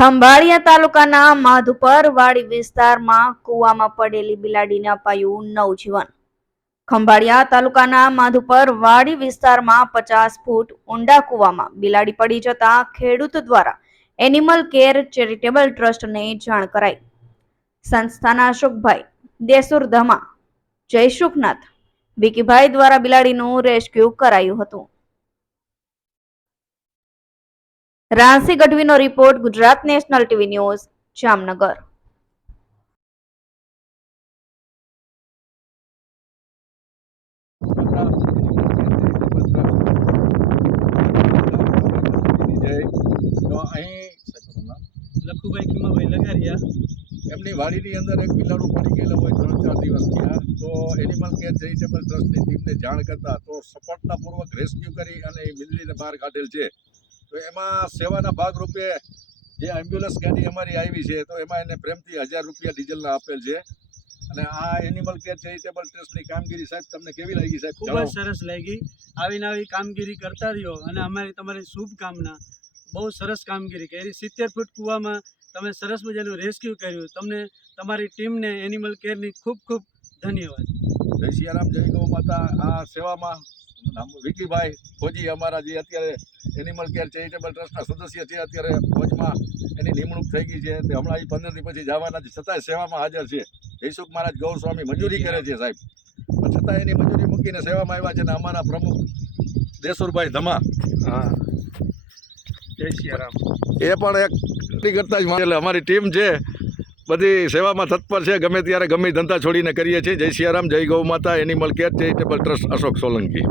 ખંભાળિયા તાલુકાના માધુપર વાડી વિસ્તારમાં કૂવામાં પડેલી બિલાડીને અપાયું નવજીવન। ખંભાળિયા તાલુકાના માધુપર વાડી વિસ્તારમાં 50 ફૂટ ઊંડા કૂવામાં બિલાડી પડી જતા ખેડૂત દ્વારા એનિમલ કેર ચેરિટેબલ ટ્રસ્ટને જાણ કરાઈ। સંસ્થાના અશોકભાઈ દેસુર ધમા, જયસુખનાથ, વિકીભાઈ દ્વારા બિલાડીનું રેસ્ક્યુ કરાયું હતું। રાંસી ગઢવીનો report, Gujarat national TV news, Jamnagar. Lakhubhai Khimabhai Lagariya એમની વાડીની અંદર એક બિલાડું પડી ગયેલું હોય 3-4 દિવસ થયા, તો એનિમલ કેર ચેરિટેબલ ટ્રસ્ટની ટીમને જાણ કરતા તો સફળતાપૂર્વક રેસ્ક્યુ કરી અને એ બિલાડીને બહાર કાઢેલ છે। તો એમાં સેવાના ભાગરૂપે જે એમ્બ્યુલન્સ ગાડી અમારી આવી છે, તો એમાં એને પ્રેમથી 1000 રૂપિયા ડીઝલના આપેલ છે। અને આ એનિમલ કેર ચેરિટેબલ ટ્રસ્ટની કામગીરી સાહેબ તમને કેવી લાગી સાહેબ? ખૂબ જ સરસ લાગી। આવી કામગીરી કરતા રહ્યો અને અમારી તમારી શુભકામના। બહુ સરસ કામગીરી કરી। 70 ફૂટ કૂવામાં તમે સરસ મજાનું રેસ્ક્યુ કર્યું। તમને તમારી ટીમને એનિમલ કેરની ખૂબ ખૂબ ધન્યવાદ। જય સિયારામ, જય ગૌ માતા। આ સેવામાં વિકીભાઈ ફોજી અમારા જે અત્યારે એનિમલ કેર ચેરિટેબલ ટ્રસ્ટના સદસ્ય છે, અત્યારે ફોજમાં એની નિમણૂક થઈ ગઈ છે, તે હમણાં 15 દી પછી જવાના છે, છતાંય સેવામાં હાજર છે। જયસુખ મહારાજ ગૌસ્વામી મજૂરી કરે છે સાહેબ, પણ છતાં એની મજૂરી મૂકીને સેવામાં આવ્યા છે। અને અમારા પ્રમુખ દેસુરભાઈ ધમા, હા, જય સિયારામ, એ પણ એક કરતા જ એટલે અમારી ટીમ છે બધી સેવામાં તત્પર છે। ગમે ત્યારે ગમે ધંધા છોડીને કરીએ છીએ। જય સિયારામ, જય ગૌ માતા, animal care charitable trust, Ashok Solanki.